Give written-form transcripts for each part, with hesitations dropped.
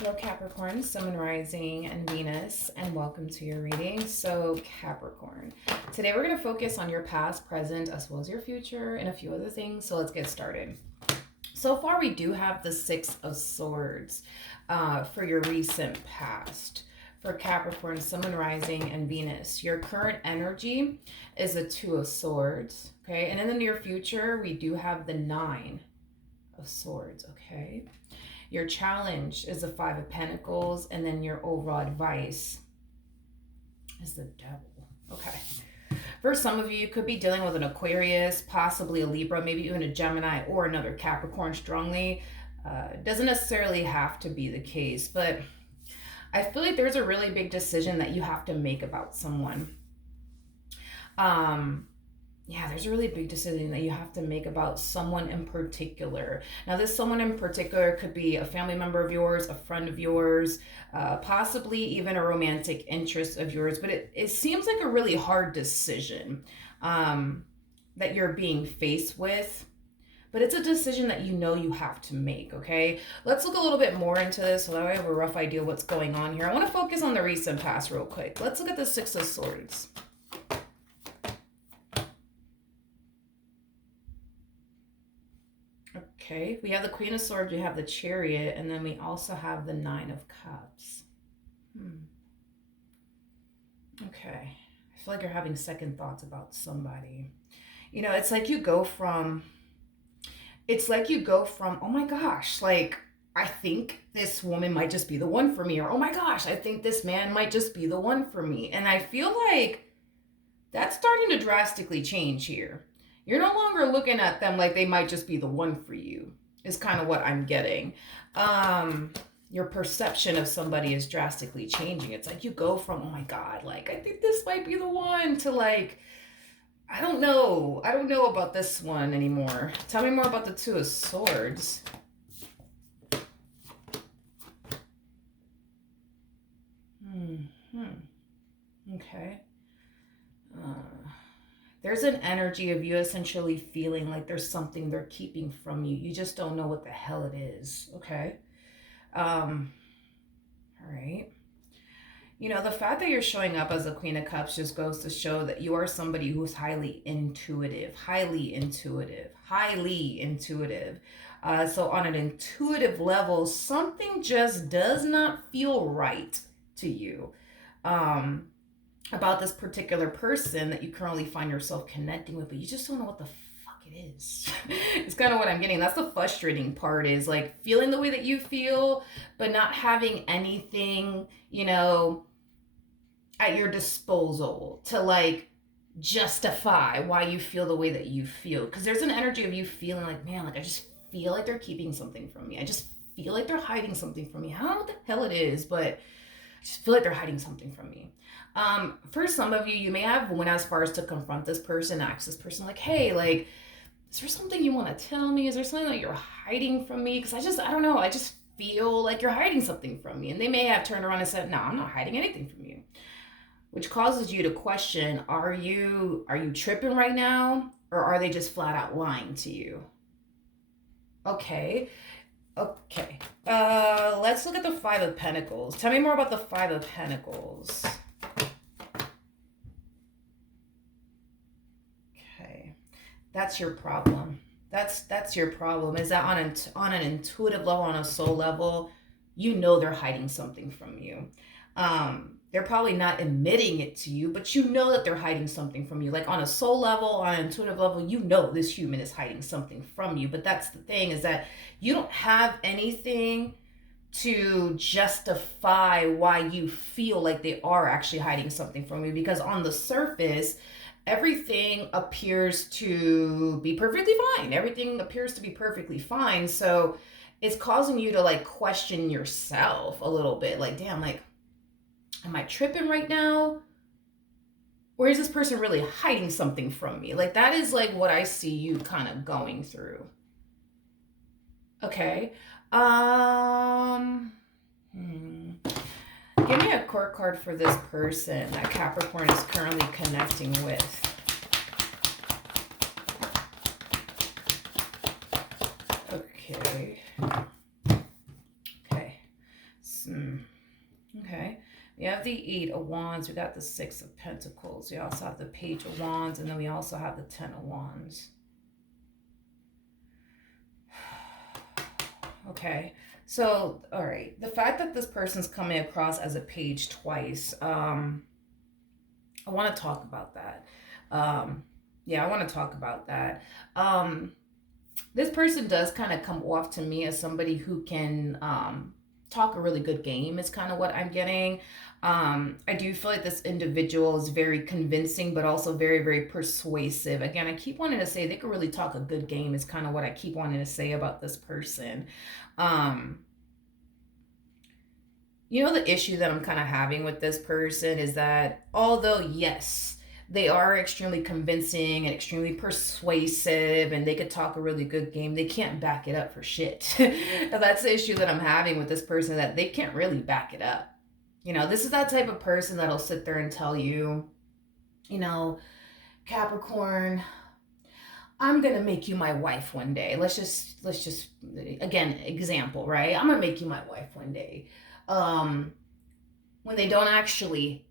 Hello Capricorn, Sun, Moon, Rising, and Venus, and welcome to your reading. So Capricorn, today we're going to focus on your past, present, as well as your future, and a few other things. So let's get started. So far, we do have the Six of Swords for your recent past. For Capricorn, Sun, Moon, Rising, and Venus. Your current energy is the Two of Swords, okay? And in the near future, we do have the Nine of Swords, okay? Your challenge is the Five of Pentacles, and then your overall advice is the Devil. Okay. For some of you, you could be dealing with an Aquarius, possibly a Libra, maybe even a Gemini or another Capricorn strongly. Doesn't necessarily have to be the case, but I feel like there's a really big decision that you have to make about someone. Yeah, there's a really big decision that you have to make about someone in particular. Now, this someone in particular could be a family member of yours, a friend of yours, possibly even a romantic interest of yours. But it seems like a really hard decision that you're being faced with. But it's a decision that you know you have to make, okay? Let's look a little bit more into this so that I have a rough idea what's going on here. I want to focus on the recent past real quick. Let's look at the Six of Swords. Okay, we have the Queen of Swords, we have the Chariot, and then we also have the Nine of Cups. Okay, I feel like you're having second thoughts about somebody. You know, it's like you go from, oh my gosh, like, I think this woman might just be the one for me, or oh my gosh, I think this man might just be the one for me. And I feel like that's starting to drastically change here. You're no longer looking at them like they might just be the one for you, is kind of what I'm getting. Your perception of somebody is drastically changing. It's like you go from, oh my God, like, I think this might be the one, to like, I don't know about this one anymore. Tell me more about the Two of Swords. Okay. There's an energy of you essentially feeling like there's something they're keeping from you. You just don't know what the hell it is, okay? All right. You know, the fact that you're showing up as a Queen of Cups just goes to show that you are somebody who's highly intuitive. So on an intuitive level, something just does not feel right to you. About this particular person that you currently find yourself connecting with, but you just don't know what the fuck it is. It's kind of what I'm getting. That's the frustrating part, is like feeling the way that you feel, but not having anything, you know, at your disposal to like justify why you feel the way that you feel. Because there's an energy of you feeling like, man, like I just feel like they're keeping something from me. I just feel like they're hiding something from me. I don't know what the hell it is, but I just feel like they're hiding something from me. For some of you, you may have went as far as to confront this person, ask this person like, hey, like, is there something you want to tell me? Is there something that you're hiding from me? Because I don't know. I just feel like you're hiding something from me. And they may have turned around and said, no, I'm not hiding anything from you. Which causes you to question, are you tripping right now? Or are they just flat out lying to you? Okay. Let's look at the Five of Pentacles. Tell me more about the Five of Pentacles. Okay. That's your problem. That's your problem, is that on an intuitive level, on a soul level, you know they're hiding something from you. They're probably not admitting it to you, but you know that they're hiding something from you. Like on a soul level, on an intuitive level, you know this human is hiding something from you. But that's the thing, is that you don't have anything to justify why you feel like they are actually hiding something from you. Because on the surface, everything appears to be perfectly fine. Everything appears to be perfectly fine. So it's causing you to like question yourself a little bit. Like, damn, like, am I tripping right now? Or is this person really hiding something from me? Like, that is like what I see you kind of going through. Okay. Give me a court card for this person that Capricorn is currently connecting with. Okay. Okay. We have the Eight of Wands. We got the Six of Pentacles. We also have the Page of Wands. And then we also have the Ten of Wands. Okay. So, all right. The fact that this person's coming across as a page twice, I want to talk about that. Yeah, I want to talk about that. This person does kind of come off to me as somebody who can talk a really good game is kind of what I'm getting. I do feel like this individual is very convincing, but also very, very persuasive. Again, I keep wanting to say they could really talk a good game is kind of what I keep wanting to say about this person. You know, the issue that I'm kind of having with this person is that although, yes, they are extremely convincing and extremely persuasive and they could talk a really good game, they can't back it up for shit. That's the issue that I'm having with this person, that they can't really back it up. You know, this is that type of person that'll sit there and tell you, you know, Capricorn, I'm gonna make you my wife one day. Let's just again, example, right? I'm gonna make you my wife one day. When they don't actually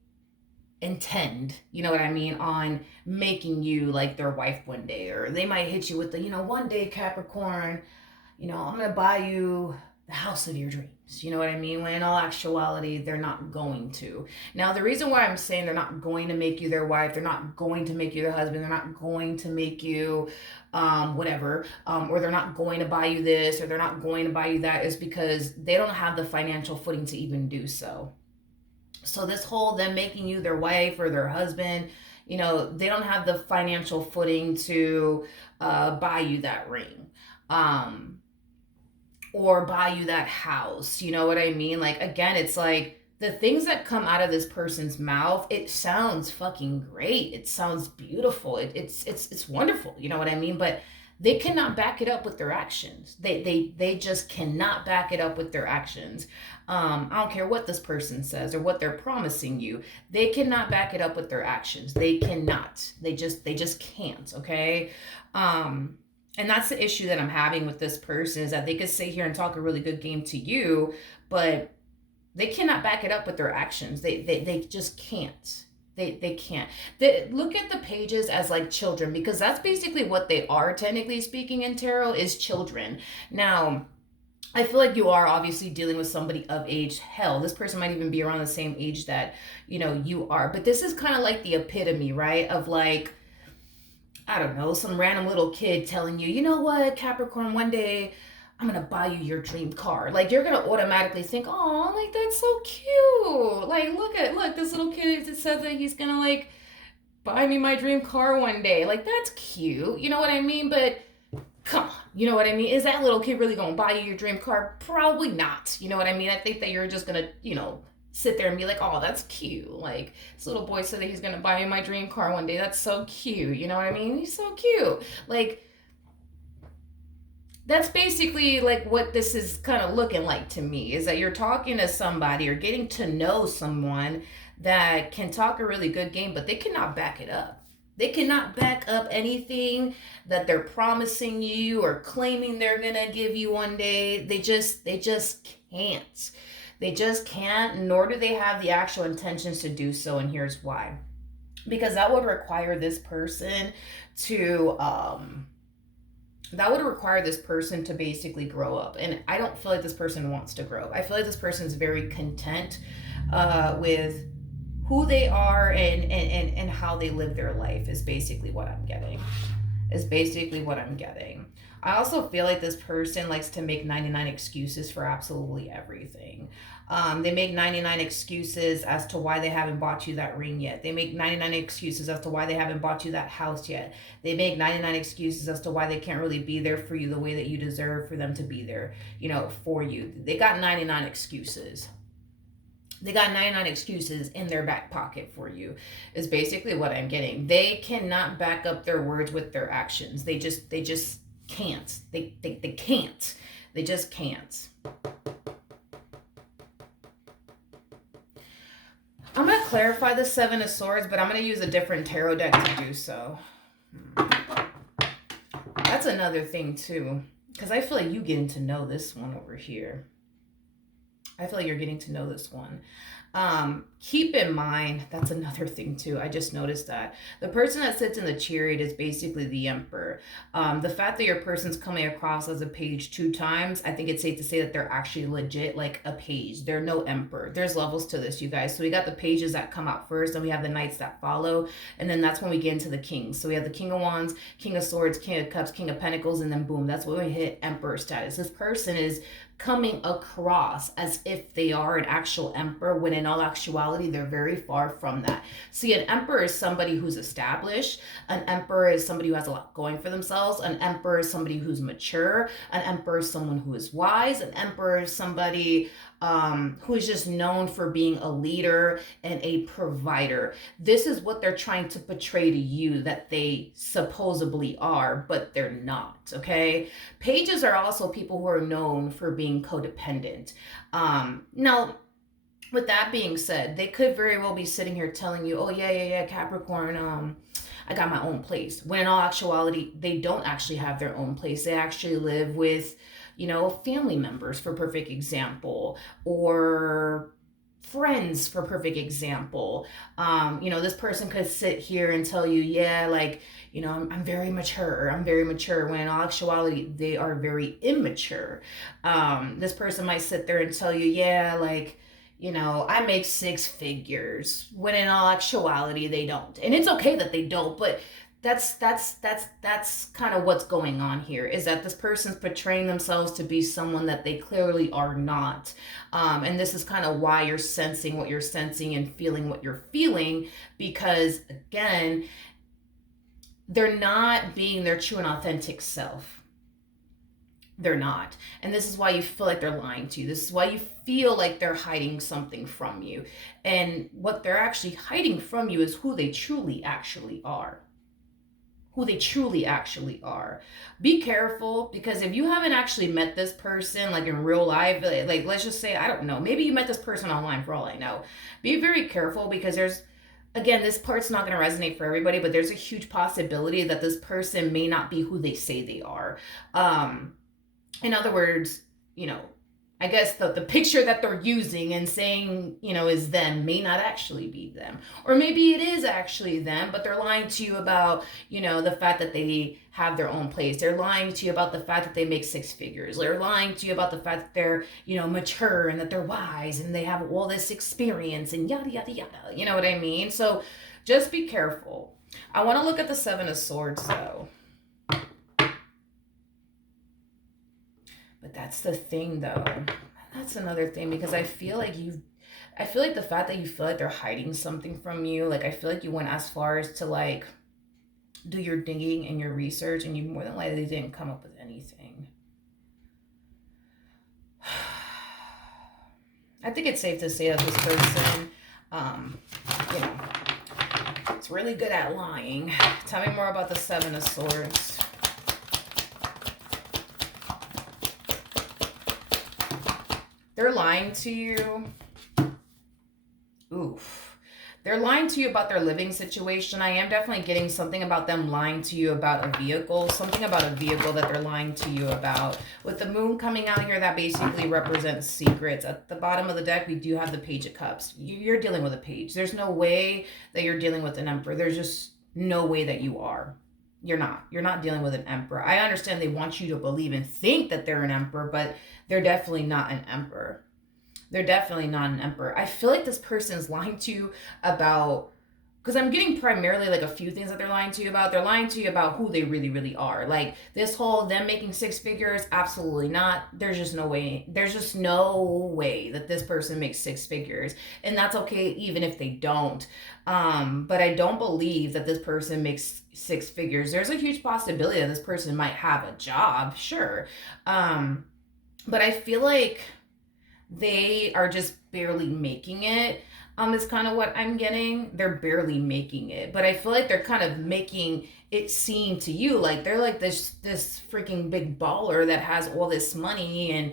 intend, you know what I mean, on making you like their wife one day. Or they might hit you with the, you know, one day, Capricorn, you know, I'm gonna buy you the house of your dreams. You know what I mean? When in all actuality, they're not going to. Now, the reason why I'm saying they're not going to make you their wife, they're not going to make you their husband, they're not going to make you whatever, or they're not going to buy you this, or they're not going to buy you that, is because they don't have the financial footing to even do so. So this whole them making you their wife or their husband, you know, they don't have the financial footing to buy you that ring. Or buy you that house. You know what I mean? Like, again, it's like the things that come out of this person's mouth, it sounds fucking great. It sounds beautiful. It's wonderful. You know what I mean? But they cannot back it up with their actions. They just cannot back it up with their actions. I don't care what this person says or what they're promising you. They cannot back it up with their actions. They cannot. They just can't. Okay. And that's the issue that I'm having with this person, is that they could sit here and talk a really good game to you, but they cannot back it up with their actions. They just can't. They can't. Look at the pages as like children, because that's basically what they are, technically speaking, in tarot, is children. Now, I feel like you are obviously dealing with somebody of age. Hell, this person might even be around the same age that, you know, you are. But this is kind of like the epitome, right? Of like, I don't know, some random little kid telling you, you know what, Capricorn, one day I'm gonna buy you your dream car. Like, you're gonna automatically think, oh, like, that's so cute. Like, look, this little kid says that he's gonna like buy me my dream car one day. Like, that's cute. You know what I mean? But come on, you know what I mean? Is that little kid really gonna buy you your dream car? Probably not. You know what I mean? I think that you're just gonna, you know, sit there and be like, oh, that's cute. Like, this little boy said that he's gonna buy me my dream car one day. That's so cute. You know what I mean? He's so cute. Like, that's basically like what this is kind of looking like to me, is that you're talking to somebody or getting to know someone that can talk a really good game, but they cannot back it up. They cannot back up anything that they're promising you or claiming they're gonna give you one day. They just can't. They just can't, nor do they have the actual intentions to do so, and here's why. Because that would require this person to basically grow up. And I don't feel like this person wants to grow up. I feel like this person is very content with who they are and how they live their life, is basically what I'm getting. I also feel like this person likes to make 99 excuses for absolutely everything. They make 99 excuses as to why they haven't bought you that ring yet. They make 99 excuses as to why they haven't bought you that house yet. They make 99 excuses as to why they can't really be there for you the way that you deserve for them to be there, you know, for you. They got 99 excuses. They got 99 excuses in their back pocket for you, is basically what I'm getting. They cannot back up their words with their actions. They just can't. They can't. They just can't. I'm going to clarify the Seven of Swords, but I'm going to use a different tarot deck to do so. That's another thing too, because I feel like you getting to know this one over here. I feel like you're getting to know this one. Keep in mind, that's another thing too. I just noticed that the person that sits in the chariot is basically the emperor. The fact that your person's coming across as a page 2 times, I think it's safe to say that they're actually legit like a page. They're no emperor. There's levels to this, you guys. So we got the pages that come out first, and we have the knights that follow, and then that's when we get into the kings. So we have the king of wands, king of swords, king of cups, king of pentacles, and then boom, that's when we hit emperor status. This person is coming across as if they are an actual emperor, when in all actuality they're very far from that. See, an emperor is somebody who's established. An emperor is somebody who has a lot going for themselves. An emperor is somebody who's mature. An emperor is someone who is wise. An emperor is somebody who is just known for being a leader and a provider. This is what they're trying to portray to you that they supposedly are, but they're not, okay? Pages are also people who are known for being codependent. Now, with that being said, they could very well be sitting here telling you, oh, yeah, Capricorn, I got my own place. When in all actuality, they don't actually have their own place. They actually live with, family members, for perfect example, or friends, for perfect example. This person could sit here and tell you, yeah, like, I'm very mature. I'm very mature. When in all actuality, they are very immature. This person might sit there and tell you, yeah, like, I make 6 figures, when in all actuality they don't. And it's okay that they don't, but that's kind of what's going on here, is that this person's portraying themselves to be someone that they clearly are not. And this is kind of why you're sensing what you're sensing and feeling what you're feeling, because again, they're not being their true and authentic self. They're not. And this is why you feel like they're lying to you. This is why you feel like they're hiding something from you. And what they're actually hiding from you is who they truly actually are. Who they truly actually are. Be careful, because if you haven't actually met this person like in real life, like let's just say, I don't know, maybe you met this person online for all I know. Be very careful, because again, this part's not going to resonate for everybody, but there's a huge possibility that this person may not be who they say they are. In other words, I guess the picture that they're using and saying, is them, may not actually be them. Or maybe it is actually them, but they're lying to you about, the fact that they have their own place. They're lying to you about the fact that they make 6 figures. They're lying to you about the fact that they're, mature and that they're wise and they have all this experience and yada, yada, yada. You know what I mean? So just be careful. I want to look at the 7 of Swords, though. But that's the thing, though. That's another thing, because I feel like the fact that you feel like they're hiding something from you, like I feel like you went as far as to like do your digging and your research, and you more than likely didn't come up with anything. I think it's safe to say that this person, it's really good at lying. Tell me more about the 7 of Swords. They're lying to you. Oof. They're lying to you about their living situation. I am definitely getting something about them lying to you about a vehicle. Something about a vehicle that they're lying to you about. With the moon coming out here, that basically represents secrets. At the bottom of the deck, we do have the Page of Cups. You're dealing with a page. There's no way that you're dealing with an emperor. There's just no way that you are. You're not dealing with an emperor. I understand they want you to believe and think that they're an emperor, but they're definitely not an emperor. They're definitely not an emperor. I feel like this person's lying to you about, because I'm getting primarily like a few things that they're lying to you about. They're lying to you about who they really, really are. Like this whole them making 6 figures, absolutely not. There's just no way. There's just no way that this person makes 6 figures. And that's okay even if they don't. But I don't believe that this person makes 6 figures. There's a huge possibility that this person might have a job, sure. But I feel like they are just barely making it. Is kind of what I'm getting. They're barely making it, but I feel like they're kind of making it seem to you like they're like this freaking big baller that has all this money and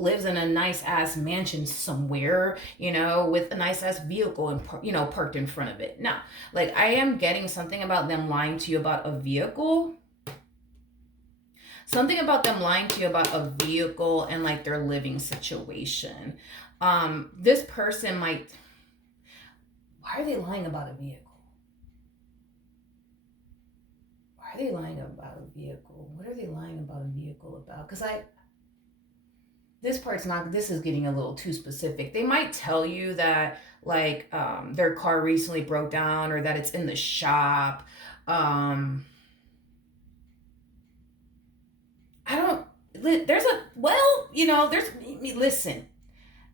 lives in a nice ass mansion somewhere, with a nice ass vehicle and parked in front of it. Now, like I am getting something about them lying to you about a vehicle. Something about them lying to you about a vehicle and like their living situation. This person might, why are they lying about a vehicle? Why are they lying about a vehicle? What are they lying about a vehicle about? Because this part's not, this is getting a little too specific. They might tell you that like their car recently broke down or that it's in the shop. I don't, there's a, well, listen,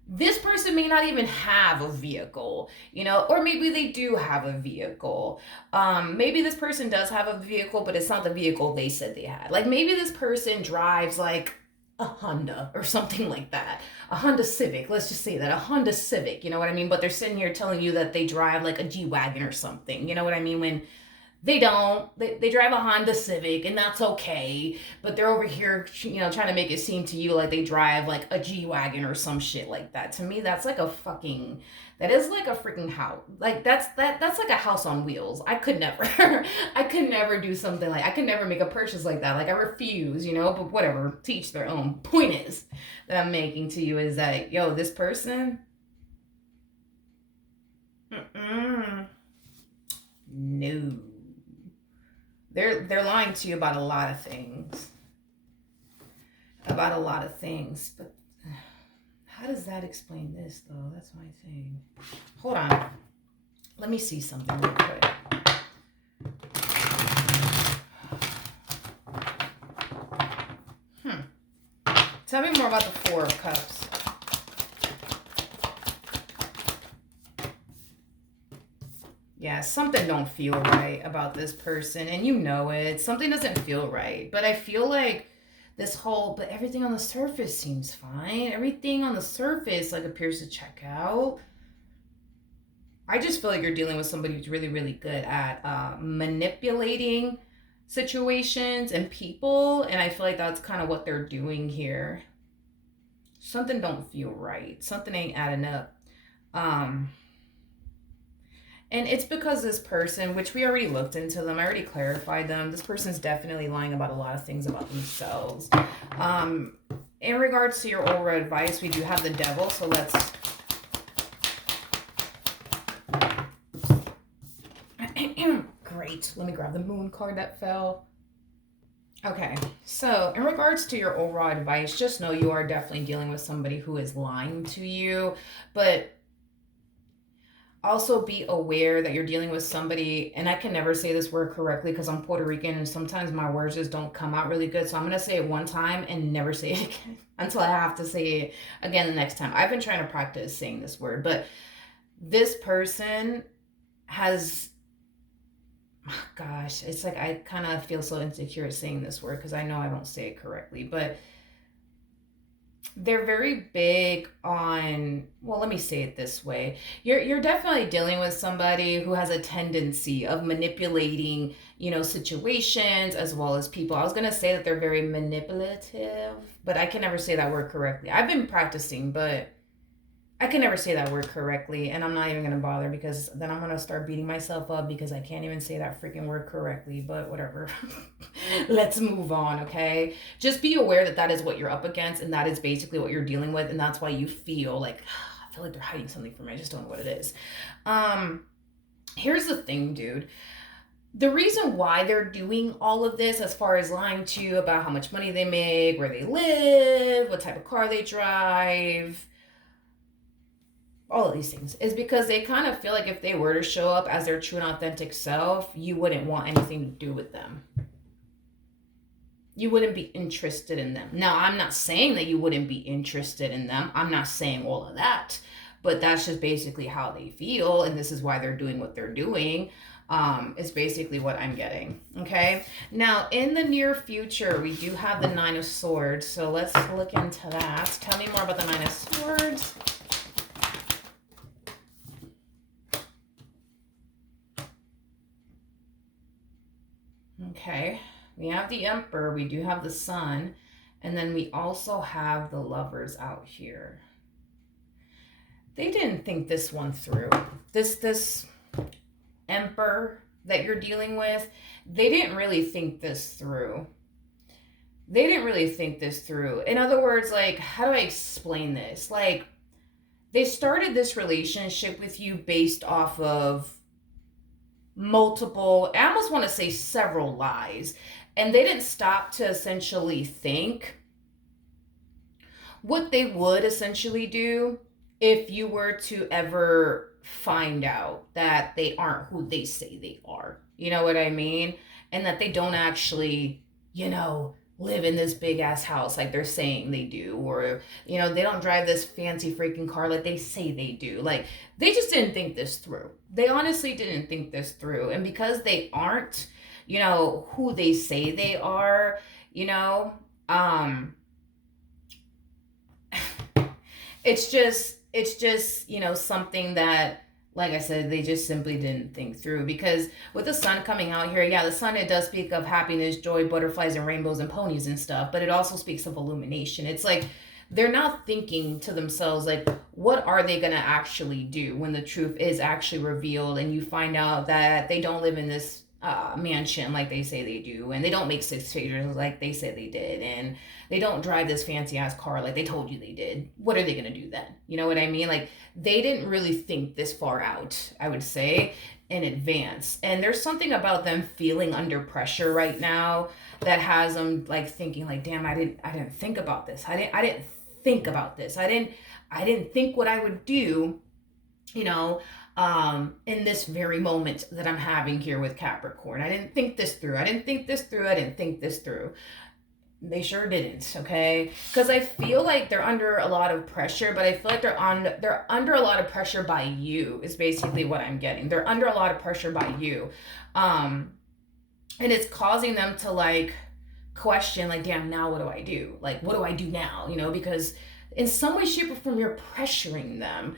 this person may not even have a vehicle, or maybe they do have a vehicle. Maybe this person does have a vehicle, but it's not the vehicle they said they had. Like maybe this person drives like a Honda or something like that. A Honda Civic, let's just say that. A Honda Civic, you know what I mean? But they're sitting here telling you that they drive like a G-Wagon or something. You know what I mean? When they don't. They drive a Honda Civic, and that's okay. But they're over here, trying to make it seem to you like they drive like a G-Wagon or some shit like that. To me, that's like that is like a freaking house. Like that's like a house on wheels. I could never, I could never do something like, I could never make a purchase like that. Like I refuse, but whatever, to each their own. Point is that I'm making to you is that, yo, this person, no. They're lying to you about a lot of things. About a lot of things. But how does that explain this, though? That's my thing. Hold on. Let me see something real quick. Tell me more about the Four of Cups. Yeah, something don't feel right about this person, and you know it. Something doesn't feel right. But I feel like but everything on the surface seems fine. Everything on the surface like appears to check out. I just feel like you're dealing with somebody who's really, really good at manipulating situations and people, and I feel like that's kind of what they're doing here. Something don't feel right. Something ain't adding up. And it's because this person, which we already looked into them, I already clarified them. This person's definitely lying about a lot of things about themselves. In regards to your aura advice, we do have the Devil. So let's... Great. Let me grab the Moon card that fell. Okay. So in regards to your aura advice, just know you are definitely dealing with somebody who is lying to you. But also be aware that you're dealing with somebody, and I can never say this word correctly because I'm Puerto Rican and sometimes my words just don't come out really good. So I'm going to say it one time and never say it again until I have to say it again the next time. I've been trying to practice saying this word, but this person has, gosh, it's like I kind of feel so insecure saying this word because I know I don't say it correctly, but they're very big on, well, let me say it this way. You're definitely dealing with somebody who has a tendency of manipulating, situations as well as people. I was going to say that they're very manipulative, but I can never say that word correctly. I've been practicing, but I can never say that word correctly, and I'm not even going to bother because then I'm going to start beating myself up because I can't even say that freaking word correctly, but whatever. Let's move on, okay? Just be aware that that is what you're up against, and that is basically what you're dealing with, and that's why you feel like, I feel like they're hiding something from me. I just don't know what it is. Here's the thing, dude. The reason why they're doing all of this, as far as lying to you about how much money they make, where they live, what type of car they drive, all of these things, is because they kind of feel like if they were to show up as their true and authentic self, you wouldn't want anything to do with them. You wouldn't be interested in them. Now, I'm not saying that you wouldn't be interested in them. I'm not saying all of that. But that's just basically how they feel, and this is why they're doing what they're doing. Is basically what I'm getting. Okay. Now, in the near future, we do have the Nine of Swords. So let's look into that. Tell me more about the Nine of Swords. Okay, we have the Emperor, we do have the Sun, and then we also have the Lovers out here. They didn't think this one through. This Emperor that you're dealing with, they didn't really think this through. they didn't really think this through. In other words, like, how do I explain this? Like, they started this relationship with you based off of multiple, I almost want to say several lies. And they didn't stop to essentially think what they would essentially do if you were to ever find out that they aren't who they say they are. You know what I mean? And that they don't actually, live in this big ass house like they're saying they do, or, they don't drive this fancy freaking car like they say they do. Like, they just didn't think this through. They honestly didn't think this through. And because they aren't, who they say they are, um, it's just something that, like I said, they just simply didn't think through. Because with the sun coming out here, yeah, the sun, it does speak of happiness, joy, butterflies and rainbows and ponies and stuff, but it also speaks of illumination. It's like they're not thinking to themselves, like, what are they going to actually do when the truth is actually revealed and you find out that they don't live in this mansion like they say they do, and they don't make six figures like they said they did, and they don't drive this fancy ass car like they told you they did. What are they going to do then? You know what I mean? Like, they didn't really think this far out, I would say, in advance. And there's something about them feeling under pressure right now that has them like thinking like, damn, I didn't think about this. I didn't think about this. I didn't think what I would do, you know, in this very moment that I'm having here with Capricorn. I didn't think this through. I didn't think this through. I didn't think this through. They sure didn't, okay? Because I feel like they're under a lot of pressure, but I feel like they're under a lot of pressure by you, is basically what I'm getting. They're under a lot of pressure by you. And it's causing them to like question, like, damn, now what do I do? Like, what do I do now? Because in some way, shape, or form, you're pressuring them.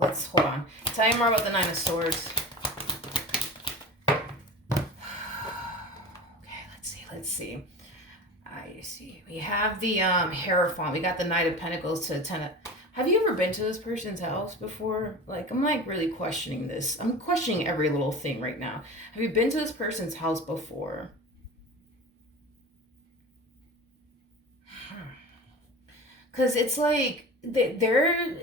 Let's hold on. Tell you more about the Nine of Swords. Okay, let's see. I see. We have the Hierophant. We got the Knight of Pentacles to the Ten of... Have you ever been to this person's house before? Like, I'm like really questioning this. I'm questioning every little thing right now. Have you been to this person's house before? Because it's like they're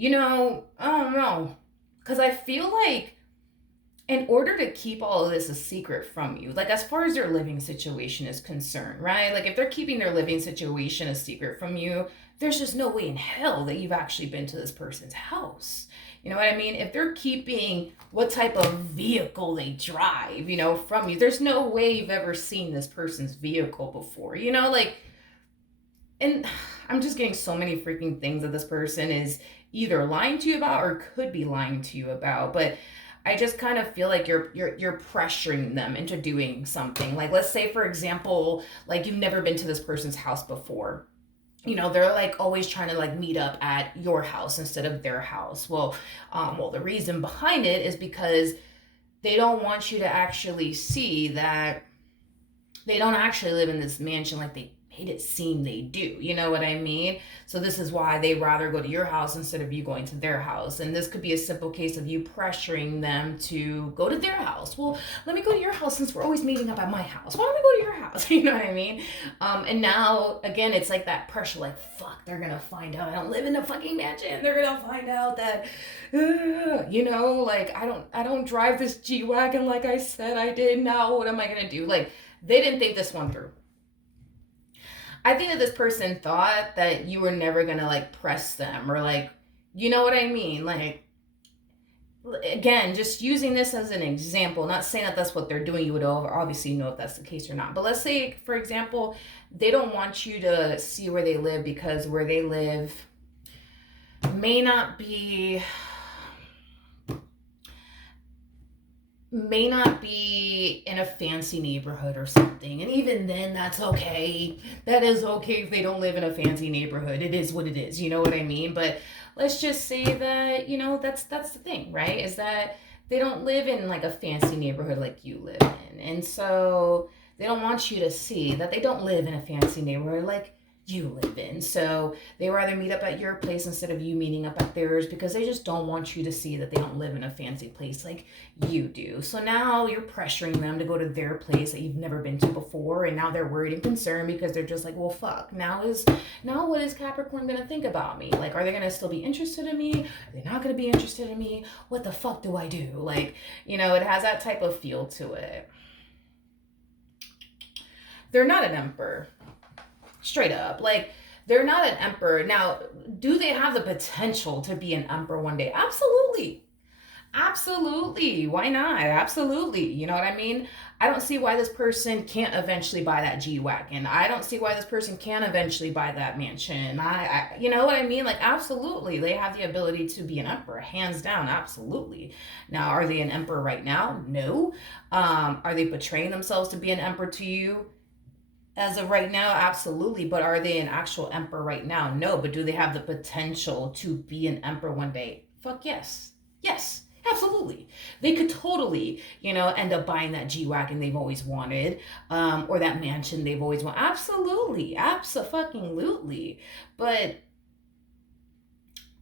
I don't know. Because I feel like in order to keep all of this a secret from you, like as far as their living situation is concerned, right? Like if they're keeping their living situation a secret from you, there's just no way in hell that you've actually been to this person's house. You know what I mean? If they're keeping what type of vehicle they drive, from you, there's no way you've ever seen this person's vehicle before, like, and I'm just getting so many freaking things that this person is either lying to you about or could be lying to you about. But I just kind of feel like you're pressuring them into doing something. Like, let's say, for example, like you've never been to this person's house before. They're like always trying to like meet up at your house instead of their house. Well, the reason behind it is because they don't want you to actually see that they don't actually live in this mansion like they made it seem they do. You know what I mean? So this is why they rather go to your house instead of you going to their house. And this could be a simple case of you pressuring them to go to their house. Well, let me go to your house since we're always meeting up at my house. Why don't we go to your house? You know what I mean? And now, again, it's like that pressure, like, fuck, they're going to find out I don't live in a fucking mansion. They're going to find out that, like, I don't drive this G-Wagon like I said I did. Now what am I going to do? Like, they didn't think this one through. I think that this person thought that you were never going to like press them or like, you know what I mean? Like, again, just using this as an example, not saying that that's what they're doing. You would obviously know if that's the case or not. But let's say, for example, they don't want you to see where they live because where they live may not be in a fancy neighborhood or something. And even then, that's okay. That is okay if they don't live in a fancy neighborhood. It is what it is. You know what I mean? But let's just say that, that's the thing, right? Is that they don't live in like a fancy neighborhood like you live in. And so they don't want you to see that they don't live in a fancy neighborhood. Like, you live in. So they rather meet up at your place instead of you meeting up at theirs, because they just don't want you to see that they don't live in a fancy place like you do. So now you're pressuring them to go to their place that you've never been to before, and now they're worried and concerned because they're just like, well, fuck, now what is Capricorn gonna think about me? Like, are they gonna still be interested in me? Are they not gonna be interested in me? What the fuck do I do? Like, it has that type of feel to it. They're not an emperor. Straight up. Like, they're not an emperor. Now, do they have the potential to be an emperor one day? Absolutely. Absolutely. Why not? Absolutely. You know what I mean? I don't see why this person can't eventually buy that G-Wagon. I don't see why this person can't eventually buy that mansion. You know what I mean? Like, absolutely. They have the ability to be an emperor, hands down. Absolutely. Now, are they an emperor right now? No. Are they portraying themselves to be an emperor to you? As of right now, absolutely. But are they an actual emperor right now? No. But do they have the potential to be an emperor one day? Fuck yes. Yes. Absolutely. They could totally, end up buying that G-Wagon they've always wanted, or that mansion they've always wanted. Absolutely. Absolutely. But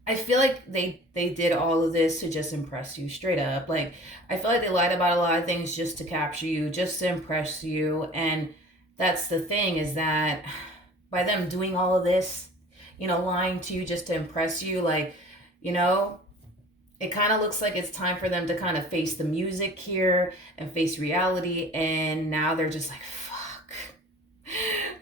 I feel like they did all of this to just impress you, straight up. Like, I feel like they lied about a lot of things just to capture you, just to impress you. And that's the thing, is that by them doing all of this, lying to you just to impress you, like, it kind of looks like it's time for them to kind of face the music here and face reality. And now they're just like, fuck,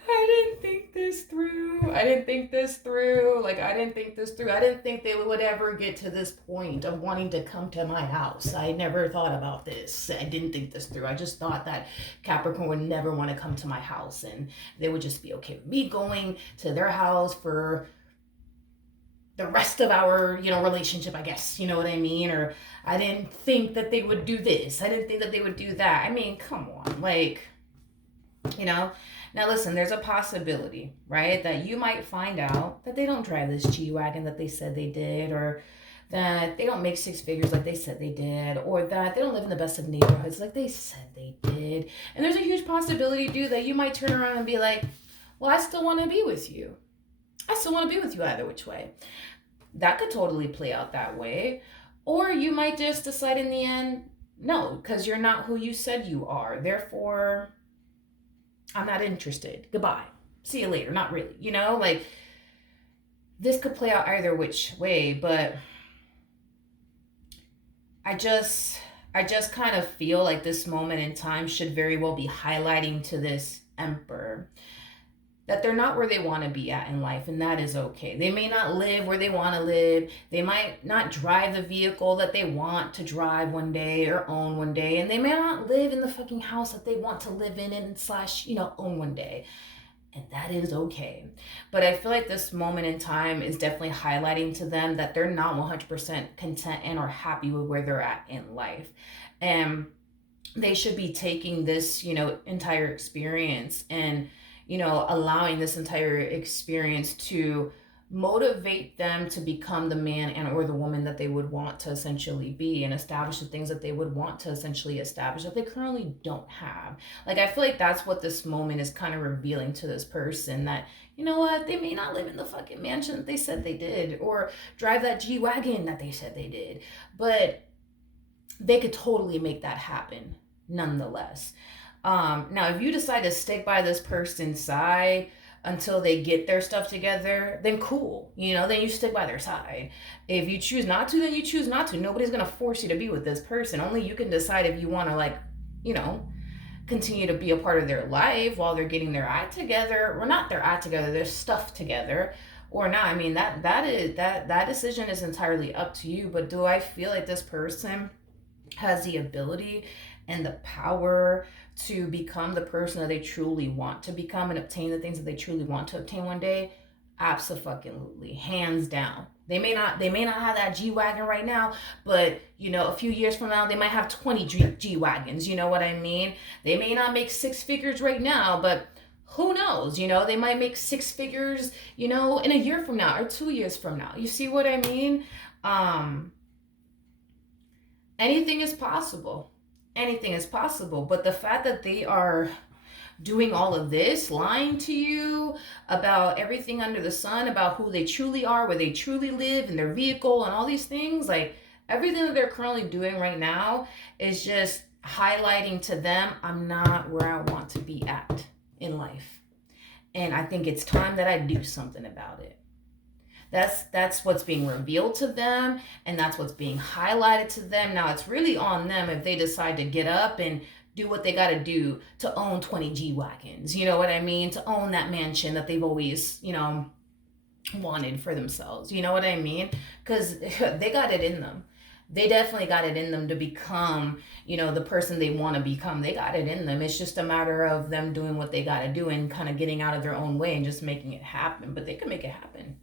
I didn't think this through. I didn't think this through. Like, I didn't think this through. I didn't think they would ever get to this point of wanting to come to my house. I never thought about this. I didn't think this through. I just thought that Capricorn would never want to come to my house, and they would just be okay with me going to their house for the rest of our, relationship, I guess, you know what I mean? Or I didn't think that they would do this. I didn't think that they would do that. I mean, come on, like, Now listen, there's a possibility, right, that you might find out that they don't drive this G-Wagon that they said they did, or that they don't make six figures like they said they did, or that they don't live in the best of neighborhoods like they said they did. And there's a huge possibility, dude, that you might turn around and be like, well, I still want to be with you. I still want to be with you either which way. That could totally play out that way. Or you might just decide in the end, no, because you're not who you said you are. Therefore, I'm not interested. Goodbye. See you later. Not really. Like, this could play out either which way, but I just kind of feel like this moment in time should very well be highlighting to this emperor that they're not where they want to be at in life, and that is okay. They may not live where they want to live. They might not drive the vehicle that they want to drive one day or own one day, and they may not live in the fucking house that they want to live in and slash, own one day. And that is okay. But I feel like this moment in time is definitely highlighting to them that they're not 100% content and or happy with where they're at in life. And they should be taking this, entire experience and allowing this entire experience to motivate them to become the man and or the woman that they would want to essentially be, and establish the things that they would want to essentially establish that they currently don't have. Like, I feel like that's what this moment is kind of revealing to this person, that, they may not live in the fucking mansion that they said they did, or drive that G-Wagon that they said they did, but they could totally make that happen nonetheless. Now, if you decide to stick by this person's side until they get their stuff together, then cool. Then you stick by their side. If you choose not to, then you choose not to. Nobody's going to force you to be with this person. Only you can decide if you want to, continue to be a part of their life while they're getting their act together, or not their act together, their stuff together, or not. I mean, that decision is entirely up to you. But do I feel like this person has the ability and the power to become the person that they truly want to become and obtain the things that they truly want to obtain one day? Absolutely, hands down. They may not have that G-Wagon right now, but a few years from now they might have 20 G-Wagons. You know what I mean? They may not make six figures right now, but who knows? They might make six figures, in a year from now or 2 years from now. You see what I mean? Anything is possible. Anything is possible. But the fact that they are doing all of this, lying to you about everything under the sun, about who they truly are, where they truly live, and their vehicle, and all these things. Like, everything that they're currently doing right now is just highlighting to them, I'm not where I want to be at in life. And I think it's time that I do something about it. That's what's being revealed to them, and that's what's being highlighted to them. Now it's really on them if they decide to get up and do what they got to do to own 20 G-Wagons. You know what I mean? To own that mansion that they've always, wanted for themselves. You know what I mean? Because they got it in them. They definitely got it in them to become, the person they want to become. They got it in them. It's just a matter of them doing what they got to do and kind of getting out of their own way and just making it happen. But they can make it happen.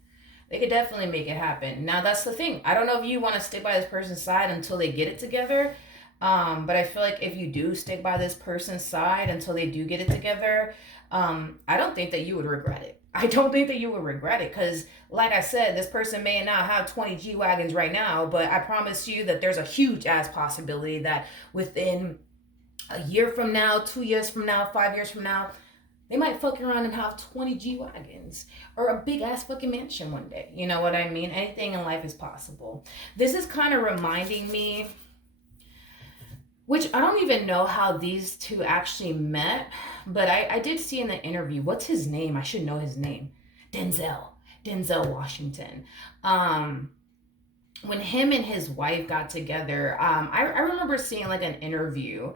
They could definitely make it happen. Now, that's the thing. I don't know if you want to stick by this person's side until they get it together. But I feel like if you do stick by this person's side until they do get it together, I don't think that you would regret it. I don't think that you would regret it because, like I said, this person may not have 20 G-Wagons right now, but I promise you that there's a huge ass possibility that within a year from now, 2 years from now, 5 years from now, they might fuck around and have 20 G-Wagons or a big ass fucking mansion one day. You know what I mean? Anything in life is possible. This is kind of reminding me, which I don't even know how these two actually met, but I did see in the interview, what's his name? I should know his name. Denzel Washington. When him and his wife got together, I remember seeing like an interview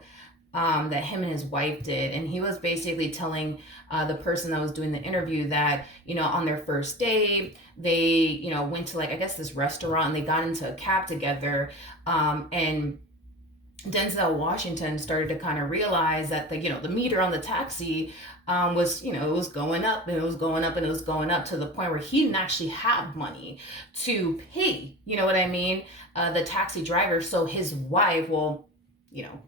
that him and his wife did, and he was basically telling the person that was doing the interview that, on their first date, they, went to, like, I guess this restaurant, and they got into a cab together, and Denzel Washington started to kind of realize that the meter on the taxi was, it was going up, and it was going up, and it was going up to the point where he didn't actually have money to pay, you know what I mean, the taxi driver. So his wife,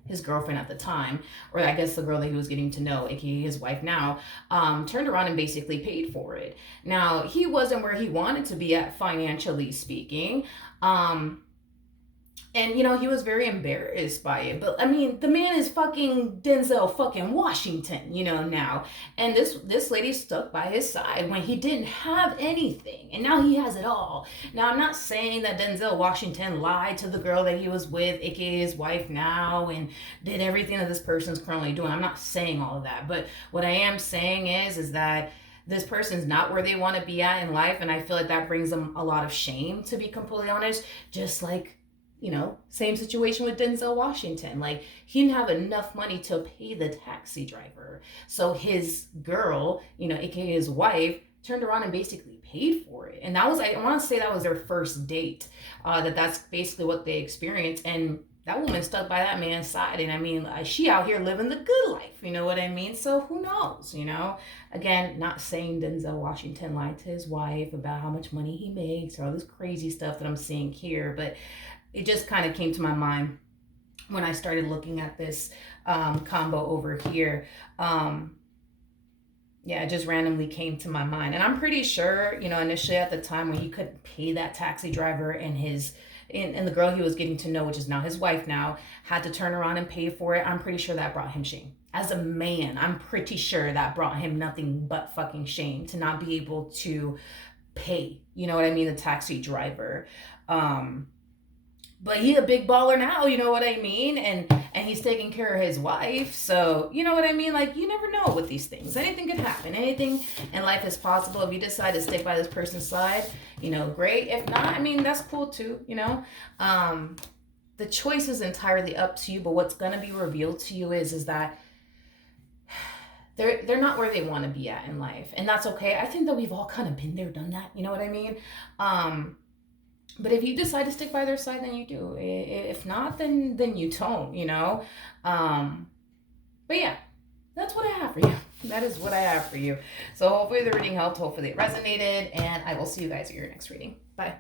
his girlfriend at the time, or I guess the girl that he was getting to know, aka his wife now, turned around and basically paid for it. Now, he wasn't where he wanted to be at, financially speaking. And, he was very embarrassed by it. But, I mean, the man is fucking Denzel fucking Washington, now. And this lady stuck by his side when he didn't have anything. And now he has it all. Now, I'm not saying that Denzel Washington lied to the girl that he was with, aka his wife now, and did everything that this person's currently doing. I'm not saying all of that. But what I am saying is that this person's not where they want to be at in life. And I feel like that brings them a lot of shame, to be completely honest. Just like, same situation with Denzel Washington. Like, he didn't have enough money to pay the taxi driver. So his girl, aka his wife, turned around and basically paid for it. And that was, I want to say that was their first date. That's basically what they experienced. And that woman stuck by that man's side. And I mean, she out here living the good life. You know what I mean? So who knows, Again, not saying Denzel Washington lied to his wife about how much money he makes or all this crazy stuff that I'm seeing here. But it just kind of came to my mind when I started looking at this combo over here. It just randomly came to my mind. And I'm pretty sure, initially at the time when he couldn't pay that taxi driver and the girl he was getting to know, which is now his wife now, had to turn around and pay for it, I'm pretty sure that brought him shame. As a man, I'm pretty sure that brought him nothing but fucking shame to not be able to pay, the taxi driver. But he's a big baller now, you know what I mean? And he's taking care of his wife. So, you know what I mean? Like, you never know with these things. Anything could happen. Anything in life is possible. If you decide to stick by this person's side, great. If not, I mean, that's cool too, The choice is entirely up to you, but what's going to be revealed to you is that they're not where they want to be at in life. And that's okay. I think that we've all kind of been there, done that. You know what I mean? But if you decide to stick by their side, then you do. If not, then you don't, But yeah, that's what I have for you. That is what I have for you. So hopefully the reading helped. Hopefully it resonated. And I will see you guys at your next reading. Bye.